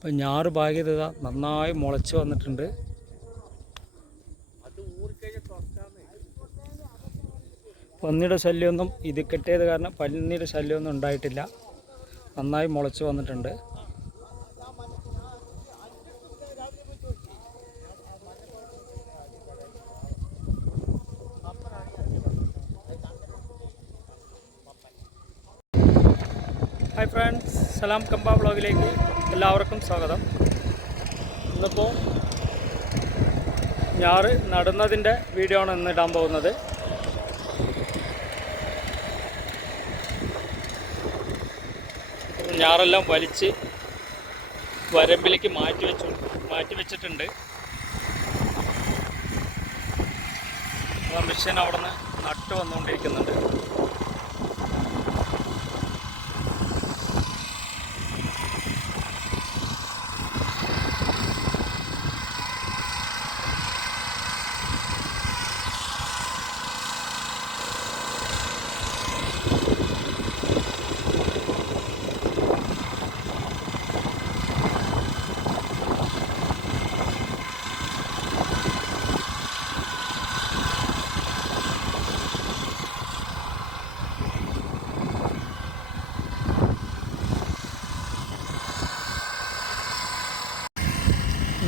അപ്പം ഞാറ് പാകിയത് നന്നായി മുളച്ച് വന്നിട്ടുണ്ട്. പന്നിയുടെ ശല്യമൊന്നും ഇത് കെട്ടിയത് കാരണം പന്നിയുടെ ശല്യമൊന്നും ഉണ്ടായിട്ടില്ല. നന്നായി മുളച്ച് വന്നിട്ടുണ്ട്. ഹായ് ഫ്രണ്ട്സ്, സലാം കമ്പ വ്ളോഗിലേക്ക് എല്ലാവർക്കും സ്വാഗതം. ഇന്നിപ്പോൾ ഞാറ് നടുന്നതിൻ്റെ വീഡിയോ ആണ് ഇന്ന് ഇടാൻ പോകുന്നത്. ഞാറെല്ലാം വലിച്ച് വരമ്പിലേക്ക് മാറ്റി വെച്ചിട്ടുണ്ട്. മിഷൻ അവിടെ നിന്ന് നട്ട് വന്നുകൊണ്ടിരിക്കുന്നുണ്ട്.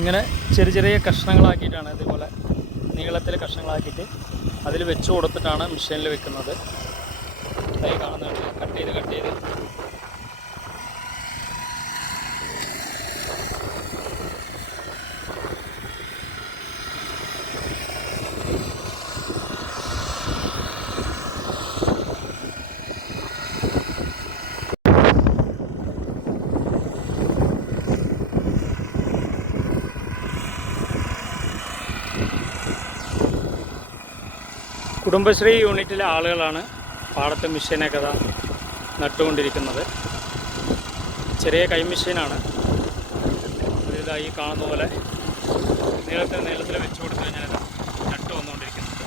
ഇങ്ങനെ ചെറിയ ചെറിയ കഷ്ണങ്ങളാക്കിയിട്ടാണ്, ഇതുപോലെ നീളത്തിൽ കഷ്ണങ്ങളാക്കിയിട്ട് അതിൽ വെച്ച് കൊടുത്തിട്ടാണ് മെഷീനിൽ വെക്കുന്നത്. കൈ കാണുന്നുണ്ട്, കട്ട് ചെയ്ത് കുടുംബശ്രീ യൂണിറ്റിലെ ആളുകളാണ് പാടത്തെ മെഷീനൊക്കെ നട്ടുകൊണ്ടിരിക്കുന്നത്. ചെറിയ കൈ മെഷീനാണ്. ഇതായി കാണുന്ന പോലെ നീളത്തിൽ വെച്ച് കൊടുത്തു കഴിഞ്ഞാൽ നട്ട് വന്നുകൊണ്ടിരിക്കുന്നുണ്ട്.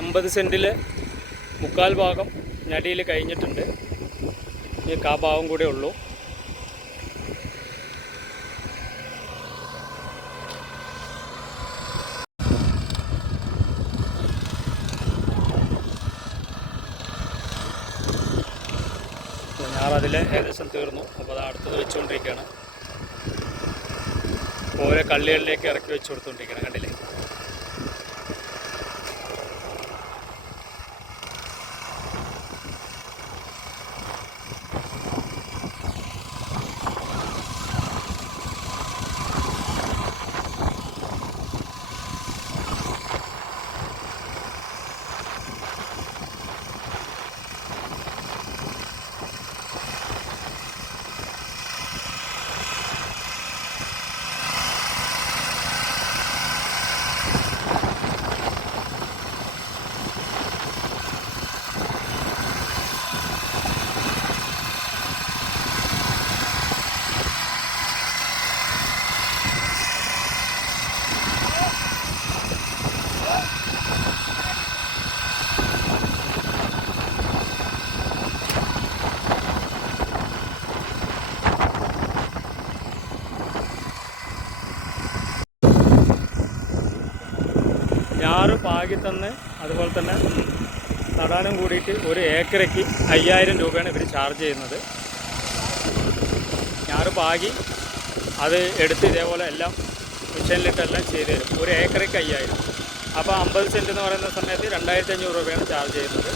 അമ്പത് സെൻറ്റിൽ 3/4 ഭാഗം ഞടിയിൽ കഴിഞ്ഞിട്ടുണ്ട്. ഇനി കാ ഭാഗം കൂടെ ഉള്ളൂ. ഞാറതിൽ ഏകദേശം തീർന്നു. അപ്പോൾ അത് അടുത്തത് വെച്ചുകൊണ്ടിരിക്കുകയാണ്. ഓരോ കള്ളികളിലേക്ക് ഇറക്കി വെച്ച് കൊടുത്തുകൊണ്ടിരിക്കുകയാണ്. കണ്ടില്ലേ? ഞാറ് പാകി തന്ന് അതുപോലെ തന്നെ നടാനും കൂടിയിട്ട് ഒരു ഏക്കറയ്ക്ക് 5000 രൂപയാണ് ഇവർ ചാർജ് ചെയ്യുന്നത്. ഞാറ് പാകി അത് എടുത്ത് ഇതേപോലെ എല്ലാം മിഷനിലിട്ടെല്ലാം ചെയ്ത് തരും. ഒരു ഏക്കറയ്ക്ക് 5000. അപ്പോൾ 50 സെൻറ്റ് എന്ന് പറയുന്ന സമയത്ത് 2500 രൂപയാണ് ചാർജ് ചെയ്യുന്നത്.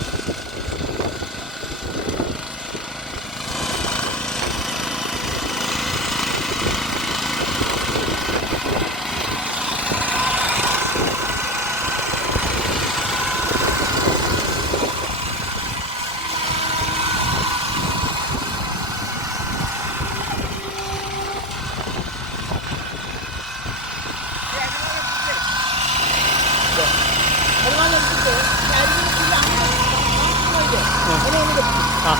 ആ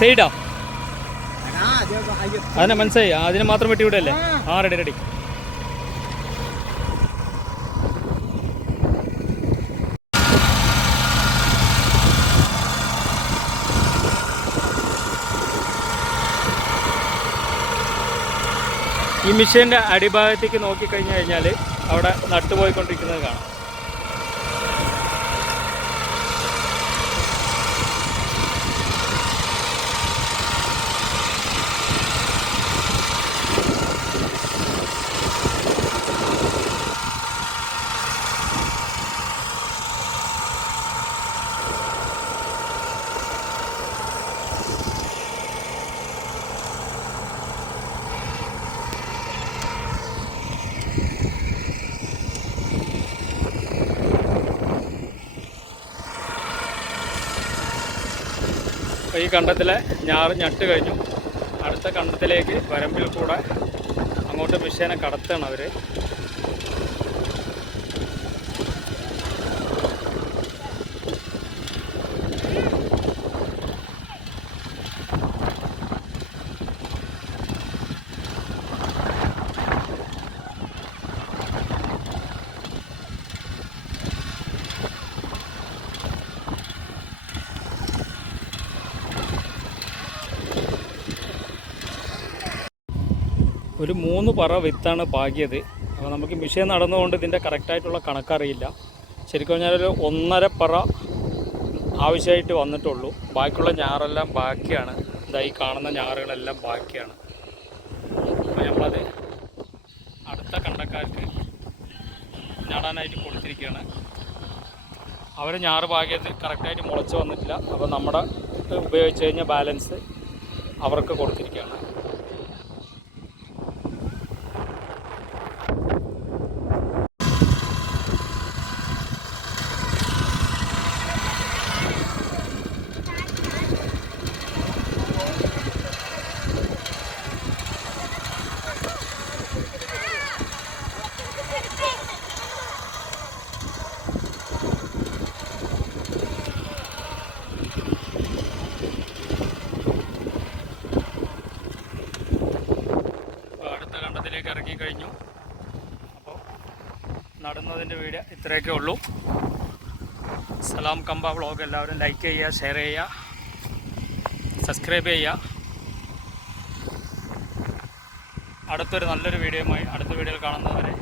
സൈഡാ അതിനെ മനസ്സിലായി, അതിന് മാത്രം വെട്ടി വിടല്ലേ? ആ റെഡി റെഡി. ഈ മെഷീൻ്റെ അടിഭാഗത്തേക്ക് നോക്കിക്കഴിഞ്ഞ് കഴിഞ്ഞാൽ അവിടെ നട്ടുപോയിക്കൊണ്ടിരിക്കുന്നത് കാണാം. ഈ കണ്ടത്തിലെ ഞാറ് ഞട്ട് കഴിഞ്ഞു. അടുത്ത കണ്ടത്തിലേക്ക് വരമ്പിൽ കൂടെ അങ്ങോട്ട് മെഷീനെ കടത്തണം അവർ. ഒരു 3 പറ വിത്താണ് പാകിയത്. അപ്പോൾ നമുക്ക് മെഷീൻ നടന്നുകൊണ്ട് ഇതിൻ്റെ കറക്റ്റായിട്ടുള്ള കണക്കറിയില്ല. ശരിക്കും പറഞ്ഞാൽ ഒരു 1.5 പറ ആവശ്യമായിട്ട് വന്നിട്ടുള്ളൂ. ബാക്കിയുള്ള ഞാറെല്ലാം ബാക്കിയാണ്. ഇതായി കാണുന്ന ഞാറുകളെല്ലാം ബാക്കിയാണ്. അപ്പോൾ നമ്മളത് അടുത്ത കണ്ടക്കാർക്ക് നടാനായിട്ട് കൊടുത്തിരിക്കുകയാണ്. അവർ ഞാറ് പാകിയത് കറക്റ്റായിട്ട് മുളച്ച് വന്നിട്ടില്ല. അപ്പോൾ നമ്മുടെ ഉപയോഗിച്ച് കഴിഞ്ഞ ബാലൻസ് അവർക്ക് കൊടുത്തിരിക്കുകയാണ്. ഇറങ്ങി കഴിഞ്ഞു. അപ്പോൾ നടുന്നതിൻ്റെ വീഡിയോ ഇത്രയൊക്കെ ഉള്ളൂ. സലാം കമ്പ വ്ളോഗ് എല്ലാവരും ലൈക്ക് ചെയ്യുക, ഷെയർ ചെയ്യുക, സബ്സ്ക്രൈബ് ചെയ്യുക. അടുത്തൊരു നല്ലൊരു വീഡിയോയുമായി അടുത്ത വീഡിയോയിൽ കാണുന്നവരെ